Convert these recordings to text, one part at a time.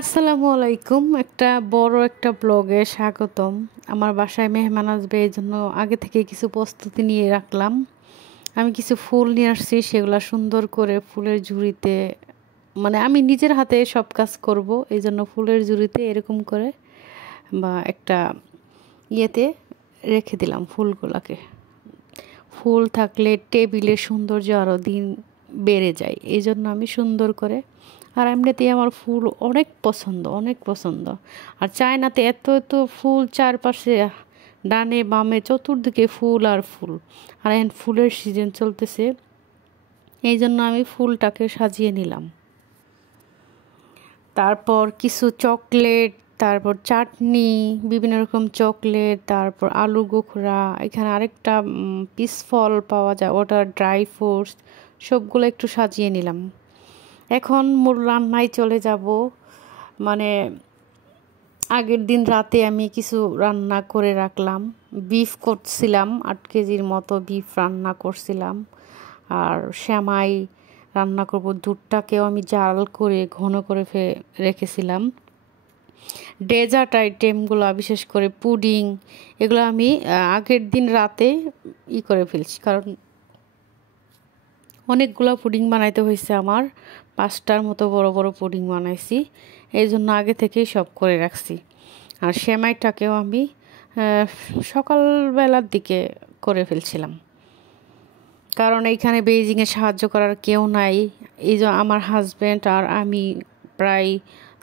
আসসালামু আলাইকুম। একটা বড় ব্লগে স্বাগতম। আমার বাসায় মেহমান আসবে, এই জন্য আগে থেকে কিছু প্রস্তুতি নিয়ে রাখলাম। আমি কিছু ফুল নিয়ে আসছি, সেগুলো সুন্দর করে ফুলের ঝুড়িতে, মানে আমি নিজের হাতে সব কাজ করব, এই জন্য ফুলের ঝুড়িতে এরকম করে বা একটা ইয়েতে রেখে দিলাম ফুলগুলোকে। ফুল থাকলে টেবিলের সৌন্দর্য আরও দিন বেড়ে যায়, এই জন্য আমি সুন্দর করে। আর এমনিতেই আমার ফুল অনেক পছন্দ, অনেক পছন্দ। আর চায়নাতে এত এত ফুল, চারপাশে ডানে বামে চতুর্দিকে ফুল আর ফুল। আর এখন ফুলের সিজন চলতেছে, এই জন্য আমি ফুলটাকে সাজিয়ে নিলাম। তারপর কিছু চকলেট, তারপর চাটনি, বিভিন্ন রকম চকলেট, তারপর আলু গোখরা, এখানে আরেকটা পিস ফল পাওয়া যায়, ওটা ড্রাই ফ্রুটস, সবগুলো একটু সাজিয়ে নিলাম। এখন মূল রান্নায় চলে যাব। মানে আগের দিন রাতে আমি কিছু রান্না করে রাখলাম। বিফ করছিলাম, 8 কেজির মতো বিফ রান্না করছিলাম। আর সেমাই রান্না করব, দুধটাকেও আমি জাল করে ঘন করে রেখেছিলাম। ডেজার্ট আইটেমগুলো, বিশেষ করে পুডিং, এগুলো আমি আগের দিন রাতে করে ফেলছি, কারণ অনেকগুলো পুডিং বানাইতে হয়েছে আমার। 5টার মতো বড় বড় পুডিং বানাইছি, এই জন্য আগে থেকেই সব করে রাখছি। আর সেমাইটাকেও আমি সকালবেলার দিকে করে ফেলছিলাম, কারণ এইখানে বেইজিংয়ে সাহায্য করার কেউ নাই। এই যে আমার হাজব্যান্ড আর আমি, প্রায়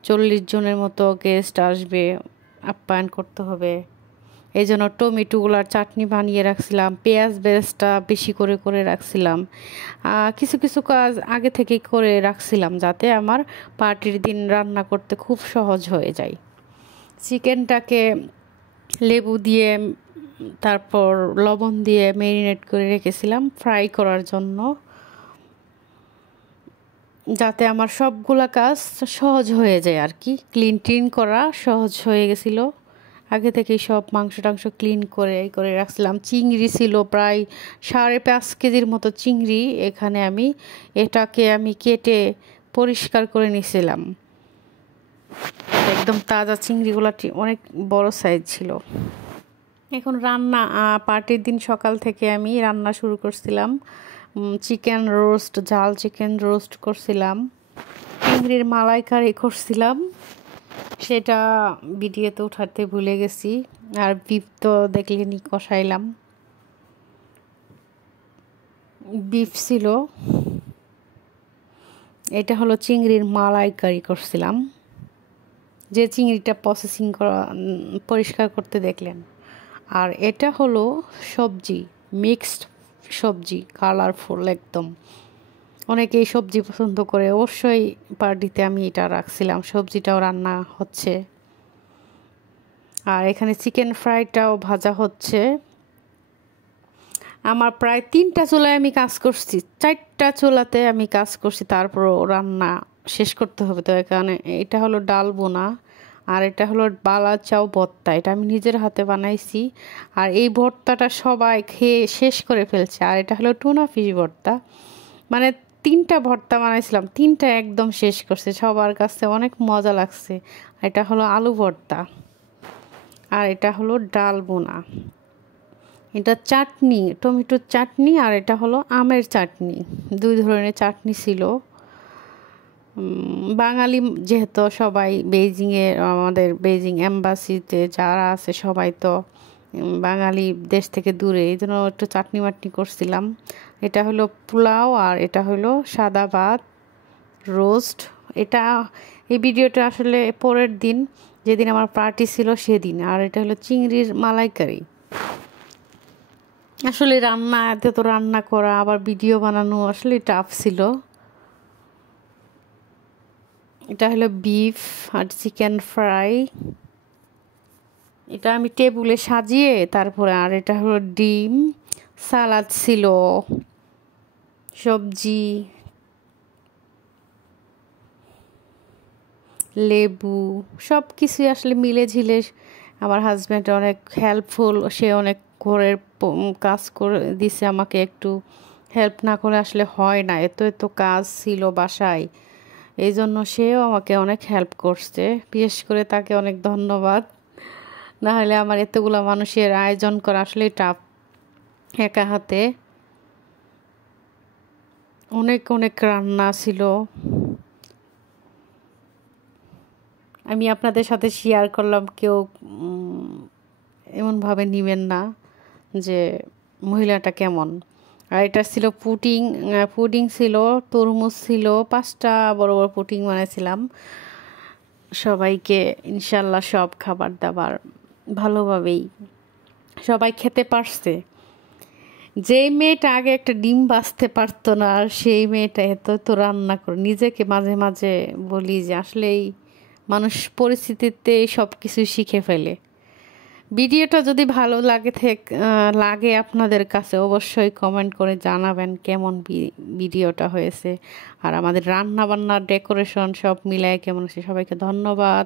40 জনের মতো গেস্ট আসবে, আপ্যায়ন করতে হবে। এই জন্য টমেটোগুলার চাটনি বানিয়ে রাখছিলাম, পেঁয়াজ বেরেস্তা বেশি করে করে রাখছিলাম। কিছু কিছু কাজ আগে থেকেই করে রাখছিলাম, যাতে আমার পার্টির দিন রান্না করতে খুব সহজ হয়ে যায়। চিকেনটাকে লেবু দিয়ে, তারপর লবণ দিয়ে ম্যারিনেট করে রেখেছিলাম ফ্রাই করার জন্য, যাতে আমার সবগুলা কাজ সহজ হয়ে যায় আর কি। ক্লিন করা সহজ হয়ে গেছিলো, আগে থেকেই সব মাংস টাংস ক্লিন করে রাখছিলাম। চিংড়ি ছিল প্রায় 5.5 কেজির মতো চিংড়ি, এখানে এটাকে আমি কেটে পরিষ্কার করে নিয়েছিলাম। একদম তাজা চিংড়িগুলো অনেক বড় সাইজ ছিল। এখন রান্না, পার্টির দিন সকাল থেকে আমি রান্না শুরু করছিলাম। চিকেন রোস্ট, ঝাল চিকেন রোস্ট করছিলাম, চিংড়ির মালাইকারি করছিলাম, সেটা ভিডিওতে উঠাতে ভুলে গেছি। আর বিফ তো দেখলেনি, কষাইলাম। বিফ ছিল, এটা হলো চিংড়ির মালাইকারি করছিলাম, যে চিংড়িটা প্রসেসিং করা, পরিষ্কার করতে দেখলেন। আর এটা হলো সবজি, মিক্সড সবজি, কালারফুল একদম। অনেকেই সবজি পছন্দ করে, অবশ্যই পার্টিতে আমি এটা রাখছিলাম। সবজিটাও রান্না হচ্ছে, আর এখানে চিকেন ফ্রাইটাও ভাজা হচ্ছে। আমার প্রায় 3টা চুলায় আমি কাজ করছি, 4টা চুলাতে আমি কাজ করছি, তারপরও রান্না শেষ করতে হবে। তো এখানে এটা হলো ডাল বোনা, আর এটা হলো বালা চাউ ভর্তা, এটা আমি নিজের হাতে বানাইছি। আর এই ভর্তাটা সবাই খেয়ে শেষ করে ফেলছে। আর এটা হলো টুনা ফিশ ভর্তা, মানে 3টা ভর্তা বানাইছিলাম, 3টা একদম শেষ করছে, সবার কাছে অনেক মজা লাগছে। এটা হলো আলু ভর্তা, আর এটা হলো ডাল বোনা, এটা চাটনি, টমেটোর চাটনি, আর এটা হলো আমের চাটনি। 2 ধরনের চাটনি ছিল। বাঙালি যেহেতু সবাই বেইজিংয়ে, আমাদের বেইজিং এম্বাসিতে যারা আছে সবাই তো বাঙালি, দেশ থেকে দূরে, এই জন্য একটু চাটনি মাটনি করছিলাম। এটা হলো পোলাও, আর এটা হলো সাদা ভাত, রোস্ট। এই ভিডিওটা আসলে পরের দিন, যেদিন আমার পার্টি ছিল সেদিন। আর এটা হলো চিংড়ির মালাইকারি। আসলে এত তো রান্না করা আবার ভিডিও বানানো আসলে টাফ ছিল। এটা হলো বিফ আর চিকেন ফ্রাই, এটা আমি টেবিলে সাজিয়ে তারপরে। আর এটা হলো ডিম, সালাদ ছিল, সবজি, লেবু, সব কিছুই আসলে মিলে ঝিলে। আমার হাজব্যান্ড অনেক হেল্পফুল, সে অনেক ঘরের কাজ করে দিছে আমাকে, একটু হেল্প না করে আসলে হয় না, এত এত কাজ ছিল বাসায়, এই জন্য সেও আমাকে অনেক হেল্প করছে, বিশেষ করে তাকে অনেক ধন্যবাদ। না হলে আমার এতগুলো মানুষের আয়োজন করা আসলেই টাফ একা হাতে। অনেক অনেক রান্না ছিল, আমি আপনাদের সাথে শেয়ার করলাম, কেউ এমনভাবে নেবেন না যে মহিলাটা কেমন। আর এটা ছিল পুডিং, পুডিং ছিল, তরমুজ ছিল, 5টা বড় বড় পুডিং বানিয়েছিলাম সবাইকে। ইনশাল্লাহ সব খাবার দাবার ভালোভাবেই সবাই খেতে পারছে। যেই মেয়েটা আগে একটা ডিম বাছতে পারতো না, আর সেই মেয়েটা এত তো রান্না করে, নিজেকে মাঝে মাঝে বলি যে আসলেই মানুষ পরিস্থিতিতে সব কিছু শিখে ফেলে। ভিডিওটা যদি ভালো লাগে আপনাদের কাছে, অবশ্যই কমেন্ট করে জানাবেন কেমন ভিডিওটা হয়েছে, আর আমাদের রান্না বান্নার ডেকোরেশন সব মিলায় কেমন হয়েছে। সবাইকে ধন্যবাদ।